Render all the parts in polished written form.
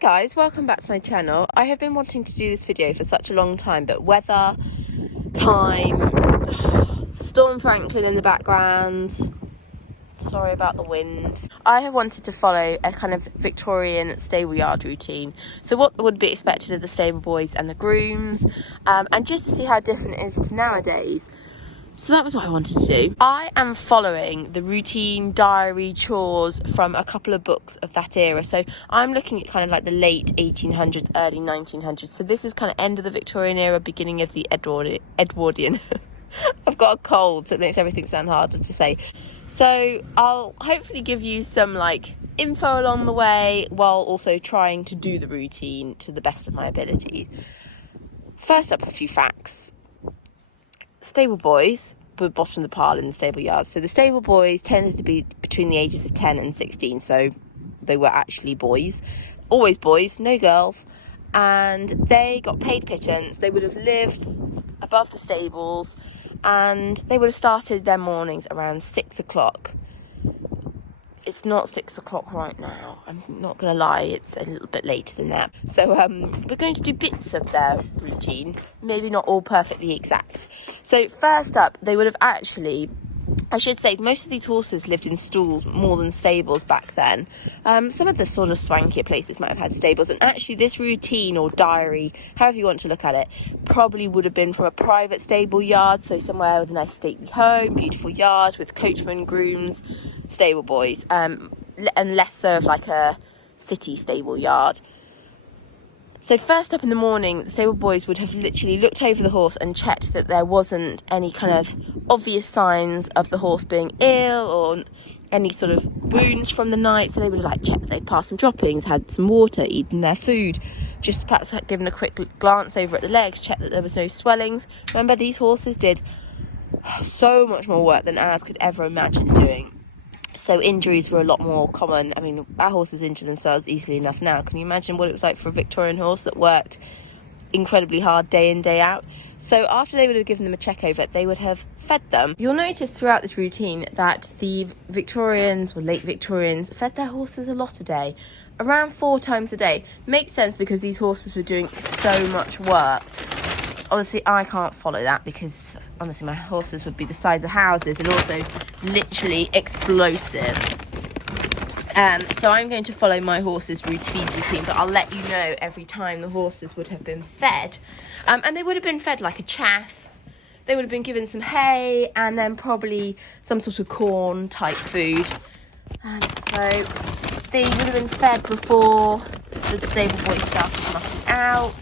guys, welcome back to my channel. I have been wanting to do this video for such a long time, but weather, time, Storm Franklin in the background, sorry about the wind. I have wanted to follow a kind of Victorian stable yard routine. So what would be expected of the stable boys and the grooms, and just to see how different it is to nowadays. So that was what I wanted to do. I am following the routine, diary, chores from a couple of books of that era. So I'm looking at kind of like the late 1800s, early 1900s. So this is kind of end of the Victorian era, beginning of the Edwardian. I've got a cold, so it makes everything sound harder to say. So I'll hopefully give you some like info along the way while also trying to do the routine to the best of my ability. First up, a few facts. Stable boys were bottom of the pile in the stable yards. So the stable boys tended to be between the ages of 10 and 16. So they were actually boys. Always boys, no girls. And they got paid pittance. They would have lived above the stables. And they would have started their mornings around 6 o'clock. It's not 6 o'clock right now. I'm not going to lie, it's a little bit later than that. So we're going to do bits of their routine, maybe not all perfectly exact. So first up, they would have actually, I should say, most of these horses lived in stalls more than stables back then. Some of the sort of swankier places might have had stables, and actually this routine or diary, however you want to look at it, probably would have been from a private stable yard, so somewhere with a nice stately home, beautiful yard with coachmen, grooms, stable boys, and less so of like a city stable yard. So first up in the morning, the stable boys would have literally looked over the horse and checked that there wasn't any kind of obvious signs of the horse being ill or any sort of wounds from the night. So they would have like checked that they'd passed some droppings, had some water, eaten their food, just perhaps given a quick glance over at the legs, checked that there was no swellings. Remember, these horses did so much more work than ours could ever imagine doing. So injuries were a lot more common. I mean, our horses injure themselves easily enough now. Can you imagine what it was like for a Victorian horse that worked incredibly hard day in, day out? So after they would have given them a check over, they would have fed them. You'll notice throughout this routine that the Victorians, or late Victorians, fed their horses a lot a day. Around 4 times a day. Makes sense because these horses were doing so much work. Obviously, I can't follow that because, honestly, my horses would be the size of houses and also literally explosive. So I'm going to follow my horses' feed routine, but I'll let you know every time the horses would have been fed. And they would have been fed like a chaff. They would have been given some hay and then probably some sort of corn type food. So they would have been fed before the stable boys started mucking out.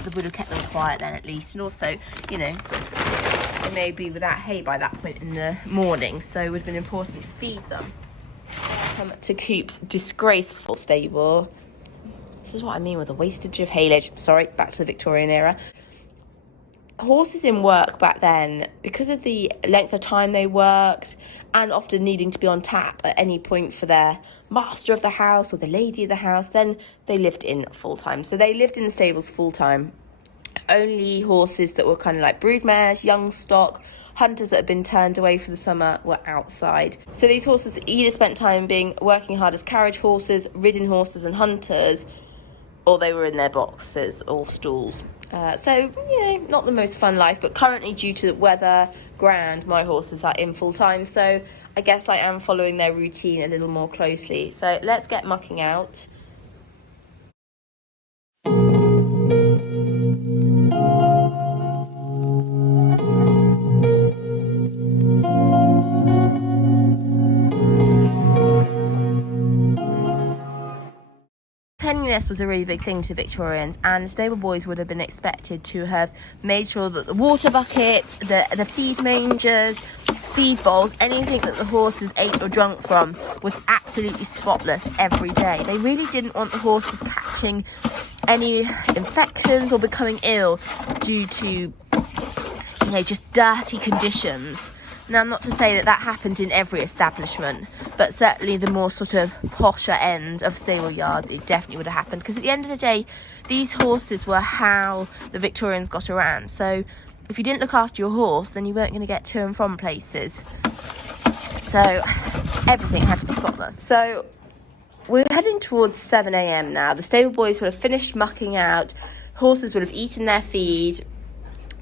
That would have kept them quiet then at least, and also, you know, they may be without hay by that point in the morning, so it would have been important to feed them. Come to Coop's disgraceful stable. This is what I mean with a wastage of haylage. Sorry, back to the Victorian era. Horses in work back then, because of the length of time they worked and often needing to be on tap at any point for their master of the house or the lady of the house, then they lived in full-time. So they lived in the stables full-time. Only horses that were kind of like broodmares, young stock, hunters that had been turned away for the summer were outside. So these horses either spent time working hard as carriage horses, ridden horses and hunters, or they were in their boxes or stalls. So, you know, not the most fun life, but currently due to the weather, ground, my horses are in full time. So I guess I am following their routine a little more closely. So let's get mucking out. Cleanliness was a really big thing to Victorians, and the stable boys would have been expected to have made sure that the water buckets, the feed mangers, feed bowls, anything that the horses ate or drunk from was absolutely spotless every day. They really didn't want the horses catching any infections or becoming ill due to, you know, just dirty conditions. Now, not to say that happened in every establishment, but certainly the more sort of posher end of stable yards, it definitely would have happened. Because at the end of the day, these horses were how the Victorians got around. So if you didn't look after your horse, then you weren't going to get to and from places. So everything had to be spotless. So we're heading towards 7 a.m. now. The stable boys would have finished mucking out. Horses would have eaten their feed.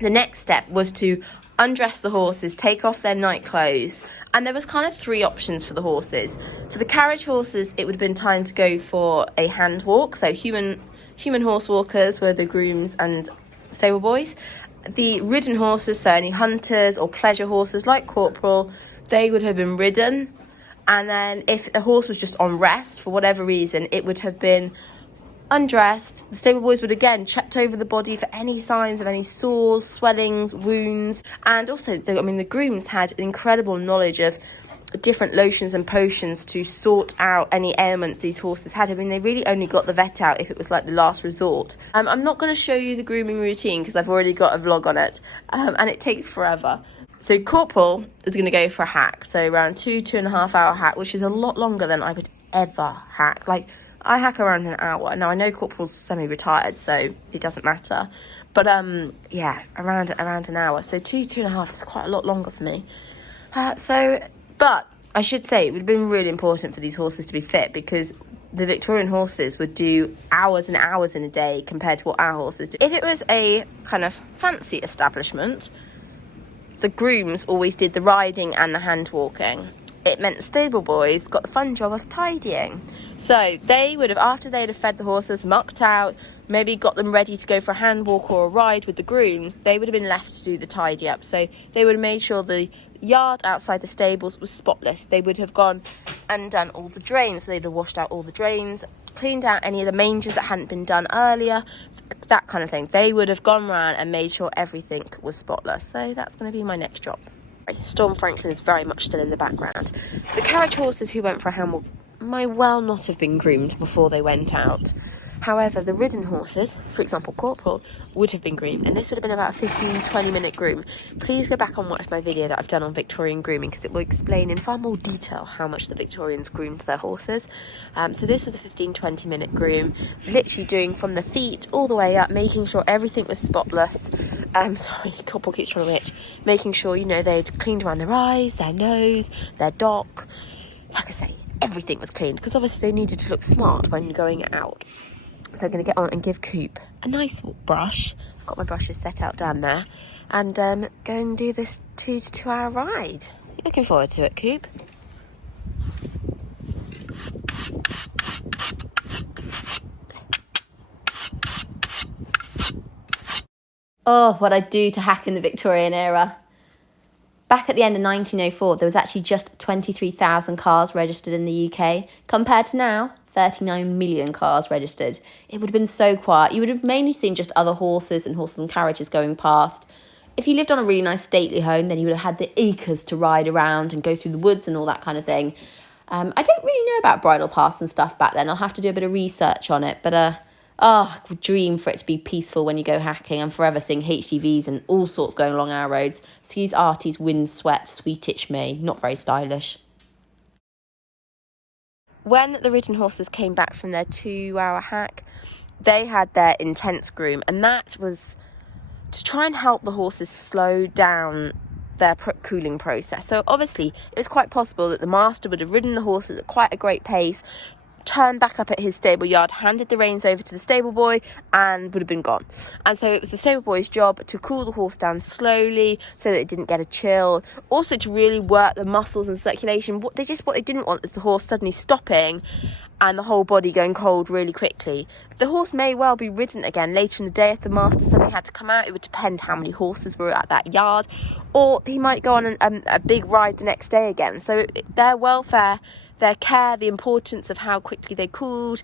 The next step was to undress the horses, take off their night clothes, and there was kind of 3 options for the horses. For the carriage horses, it would have been time to go for a hand walk. So human horse walkers were the grooms and stable boys. The ridden horses, so any hunters or pleasure horses like Corporal, they would have been ridden. And then if a horse was just on rest for whatever reason, it would have been undressed. The stable boys would again checked over the body for any signs of any sores, swellings, wounds. And also, the grooms had incredible knowledge of different lotions and potions to sort out any ailments these horses had. They really only got the vet out if it was like the last resort. I'm not going to show you the grooming routine because I've already got a vlog on it, and it takes forever. So Corporal is going to go for a hack, so around 2.5 hour hack, which is a lot longer than I would ever hack. Like, I hack around an hour. Now, I know Corporal's semi-retired, so it doesn't matter. But, yeah, around an hour. So 2.5 is quite a lot longer for me. But I should say it would have been really important for these horses to be fit, because the Victorian horses would do hours and hours in a day compared to what our horses do. If it was a kind of fancy establishment, the grooms always did the riding and the hand walking. It meant the stable boys got the fun job of tidying. So they would have, after they'd have fed the horses, mucked out, maybe got them ready to go for a hand walk or a ride with the grooms, they would have been left to do the tidy up. So they would have made sure the yard outside the stables was spotless. They would have gone and done all the drains. So they'd have washed out all the drains, cleaned out any of the mangers that hadn't been done earlier, that kind of thing. They would have gone around and made sure everything was spotless. So that's going to be my next job. Storm Franklin is very much still in the background. The carriage horses who went for a hand walk may well not have been groomed before they went out. However, the ridden horses, for example Corporal, would have been groomed, and this would have been about a 15-20 minute groom. Please go back and watch my video that I've done on Victorian grooming, because it will explain in far more detail how much the Victorians groomed their horses. So this was a 15-20 minute groom, literally doing from the feet all the way up, making sure everything was spotless. Sorry, Corporal keeps trying to itch. Making sure, they'd cleaned around their eyes, their nose, their dock. Like I say, everything was cleaned, because obviously they needed to look smart when going out. So I'm going to get on and give Coop a nice brush. I've got my brushes set out down there. And go and do this 2 to 2 hour ride. You looking forward to it, Coop? Oh, what I'd do to hack in the Victorian era. Back at the end of 1904, there was actually just 23,000 cars registered in the UK, compared to now, 39 million cars registered. It would have been so quiet. You would have mainly seen just other horses and carriages going past. If you lived on a really nice stately home, then you would have had the acres to ride around and go through the woods and all that kind of thing. I don't really know about bridle paths and stuff back then. I'll have to do a bit of research on it, but I would dream for it to be peaceful when you go hacking. I'm forever seeing HGVs and all sorts going along our roads. Excuse arties, windswept, sweetish me. Not very stylish. When the ridden horses came back from their 2 hour hack, they had their intense groom, and that was to try and help the horses slow down their cooling process. So obviously it was quite possible that the master would have ridden the horses at quite a great pace, turned back up at his stable yard, handed the reins over to the stable boy, and would have been gone. And so it was the stable boy's job to cool the horse down slowly so that it didn't get a chill. Also to really work the muscles and circulation. What they didn't want is the horse suddenly stopping and the whole body going cold really quickly. The horse may well be ridden again later in the day if the master suddenly had to come out. It would depend how many horses were at that yard, or he might go on a big ride the next day again. So their welfare, their care, the importance of how quickly they cooled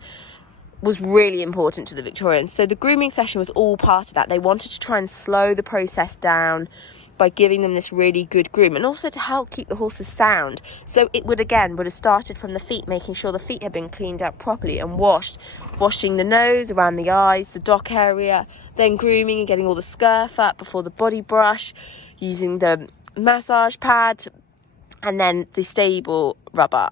was really important to the Victorians. So the grooming session was all part of that. They wanted to try and slow the process down by giving them this really good groom, and also to help keep the horses sound. So it would have started from the feet, making sure the feet had been cleaned out properly and washing the nose, around the eyes, the dock area, then grooming and getting all the scurf up before the body brush, using the massage pad, and then the stable rubber.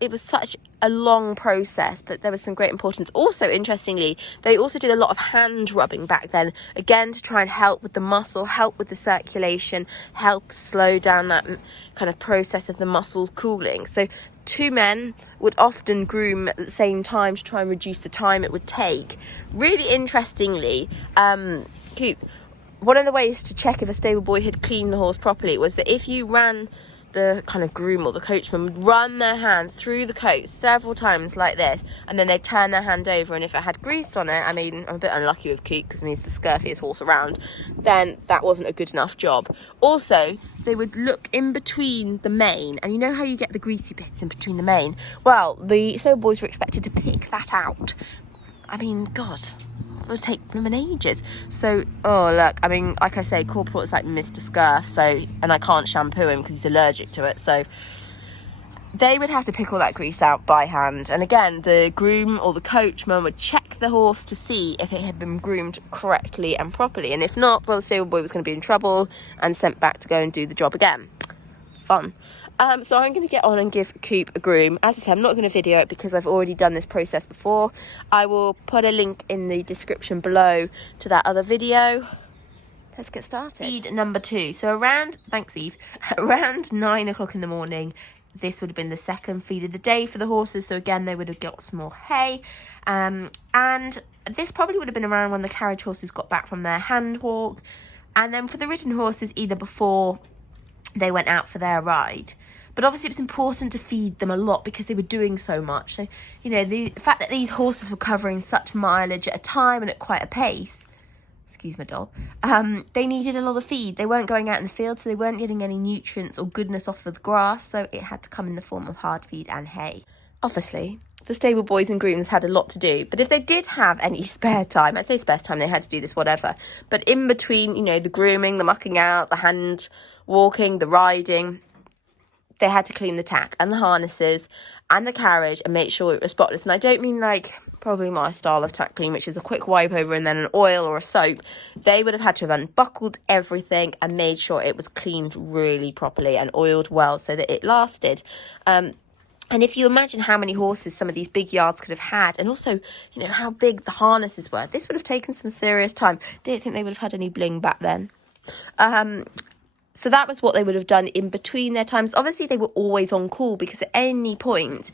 It was such a long process, but there was some great importance. Also, interestingly, they also did a lot of hand rubbing back then, again to try and help with the muscle, help with the circulation, help slow down that kind of process of the muscles cooling. So 2 men would often groom at the same time to try and reduce the time it would take. Really interestingly, one of the ways to check if a stable boy had cleaned the horse properly was that if you ran, the kind of groom or the coachman would run their hand through the coat several times like this, and then they'd turn their hand over, and if it had grease on it, I mean, I'm a bit unlucky with Coop because he's the scurfiest horse around, then that wasn't a good enough job. Also, they would look in between the mane, and you know how you get the greasy bits in between the mane? Well, the stable boys were expected to pick that out. I mean, God, it would take them an ages. So, oh look, I mean, like I say, Corporal is like Mr. Scurf, so, and I can't shampoo him because he's allergic to it, so they would have to pick all that grease out by hand. And again, the groom or the coachman would check the horse to see if it had been groomed correctly and properly, and if not, well, the stable boy was going to be in trouble and sent back to go and do the job again. Fun. So I'm going to get on and give Coop a groom. As I said, I'm not going to video it because I've already done this process before. I will put a link in the description below to that other video. Let's get started. Feed number 2. So thanks Eve, around 9 o'clock in the morning, this would have been the second feed of the day for the horses. So again, they would have got some more hay. And this probably would have been around when the carriage horses got back from their hand walk. And then for the ridden horses, either before they went out for their ride. But obviously it was important to feed them a lot because they were doing so much. So, you know, the fact that these horses were covering such mileage at a time and at quite a pace, excuse my dog, they needed a lot of feed. They weren't going out in the field, so they weren't getting any nutrients or goodness off of the grass, so it had to come in the form of hard feed and hay. Obviously, the stable boys and grooms had a lot to do, but if they did have any spare time, I say spare time, they had to do this, whatever, but in between, you know, the grooming, the mucking out, the hand walking, the riding, they had to clean the tack and the harnesses and the carriage and make sure it was spotless. And I don't mean like probably my style of tack clean, which is a quick wipe over and then an oil or a soap. They would have had to have unbuckled everything and made sure it was cleaned really properly and oiled well so that it lasted. And if you imagine how many horses some of these big yards could have had, and also, you know, how big the harnesses were, this would have taken some serious time. Didn't think they would have had any bling back then. So that was what they would have done in between their times. Obviously, they were always on call because at any point,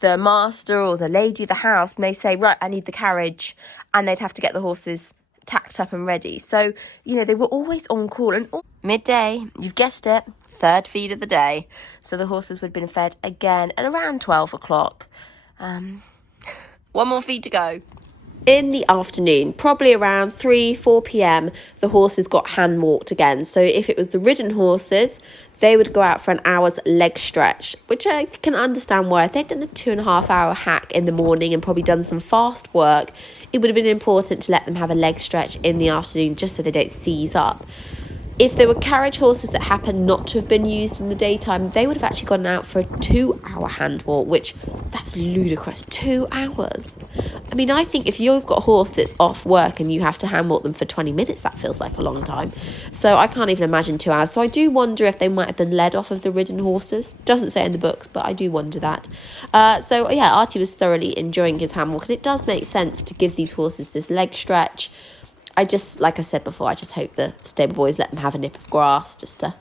the master or the lady of the house may say, right, I need the carriage, and they'd have to get the horses tacked up and ready. So, you know, they were always on call. And midday, you've guessed it, third feed of the day. So the horses would have been fed again at around 12 o'clock. One more feed to go. In the afternoon, probably around 3-4 p.m, the horses got hand walked again. So if it was the ridden horses, they would go out for an hour's leg stretch, which I can understand why. If they'd done a 2.5 hour hack in the morning and probably done some fast work, it would have been important to let them have a leg stretch in the afternoon just so they don't seize up. If there were carriage horses that happened not to have been used in the daytime, they would have actually gone out for a 2-hour hand walk, which that's ludicrous. 2 hours. I mean, I think if you've got a horse that's off work and you have to hand walk them for 20 minutes, that feels like a long time. So I can't even imagine 2 hours. So I do wonder if they might have been led off of the ridden horses. Doesn't say in the books, but I do wonder that. So yeah, Artie was thoroughly enjoying his hand walk, and it does make sense to give these horses this leg stretch. Like I said before, I just hope the stable boys let them have a nip of grass just to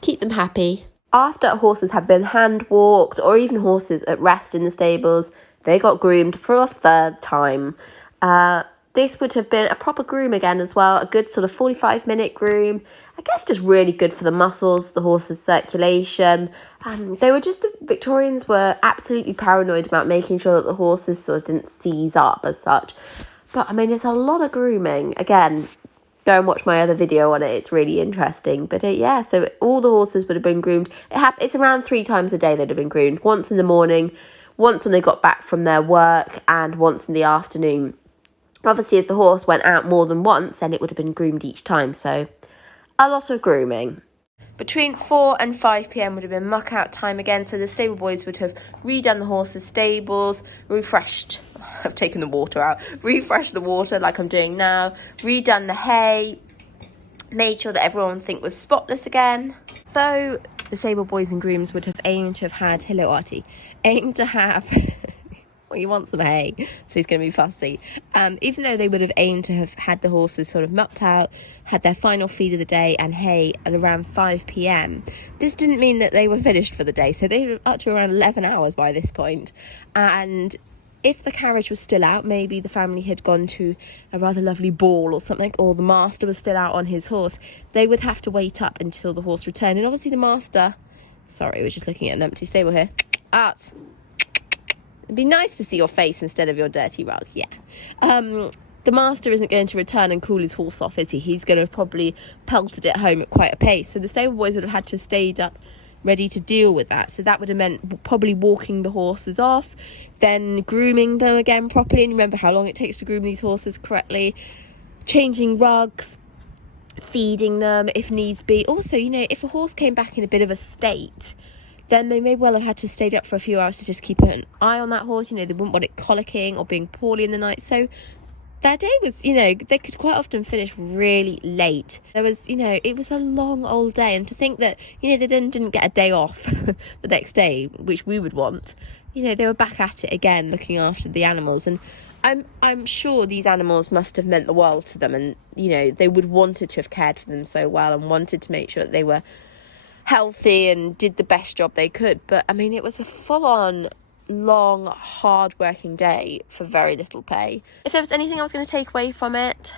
keep them happy. After horses have been hand walked, or even horses at rest in the stables, they got groomed for a third time. This would have been a proper groom again as well, a good sort of 45-minute groom. I guess just really good for the muscles, the horse's circulation. The Victorians were absolutely paranoid about making sure that the horses sort of didn't seize up as such. But, I mean, it's a lot of grooming. Again, go and watch my other video on it. It's really interesting. But, so all the horses would have been groomed. It's around 3 times a day they'd have been groomed. Once in the morning, once when they got back from their work, and once in the afternoon. Obviously, if the horse went out more than once, then it would have been groomed each time. So, a lot of grooming. Between 4 and 5 p.m. would have been muck out time again. So the stable boys would have redone the horses' stables, refreshed. I've taken the water out, refreshed the water like I'm doing now, redone the hay, made sure that everyone was spotless again. Though the stable boys and grooms would have aimed to have had, hello Artie, aimed to have, Well, he wants some hay, so he's going to be fussy. Even though they would have aimed to have had the horses sort of mucked out, had their final feed of the day and hay at around 5 p.m, this didn't mean that they were finished for the day. So they were up to around 11 hours by this point. And if the carriage was still out, maybe the family had gone to a rather lovely ball or something, or the master was still out on his horse, they would have to wait up until the horse returned. And obviously the master... Sorry, we're just looking at an empty stable here. It'd be nice to see your face instead of your dirty rug, yeah. The master isn't going to return and cool his horse off, is he? He's going to have probably pelted it home at quite a pace. So the stable boys would have had to have stayed up ready to deal with that. So that would have meant probably walking the horses off, then grooming them again properly. And remember how long it takes to groom these horses correctly. Changing rugs, feeding them if needs be. Also, you know, if a horse came back in a bit of a state, then they may well have had to stay up for a few hours to just keep an eye on that horse. You know, they wouldn't want it colicking or being poorly in the night. So that day was, you know, they could quite often finish really late. There was, you know, it was a long old day. And to think that, you know, they then didn't get a day off the next day, which we would want, you know, they were back at it again, looking after the animals. And I'm sure these animals must have meant the world to them. And, you know, they would wanted to have cared for them so well and wanted to make sure that they were healthy and did the best job they could. But, I mean, it was a full-on long, hard-working day for very little pay. If there was anything I was going to take away from it,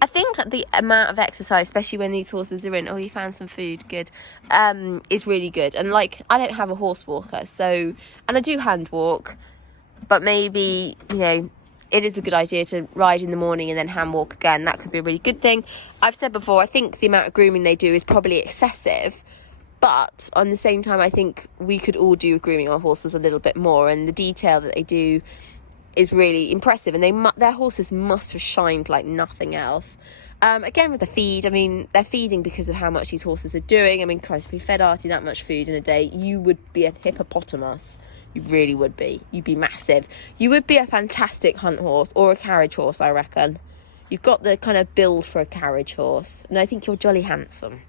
I think the amount of exercise, especially when these horses are in, oh, you found some food, good, is really good. And, like, I don't have a horse walker, so, and I do hand walk, but maybe, you know, it is a good idea to ride in the morning and then hand walk again. That could be a really good thing. I've said before, I think the amount of grooming they do is probably excessive, but on the same time, I think we could all do with grooming our horses a little bit more, and the detail that they do is really impressive, and their horses must have shined like nothing else. Again, with the feed, I mean, they're feeding because of how much these horses are doing. I mean, Christ, if we fed Artie that much food in a day, you would be a hippopotamus. You really would be. You'd be massive. You would be a fantastic hunt horse or a carriage horse, I reckon. You've got the kind of build for a carriage horse, and I think you're jolly handsome.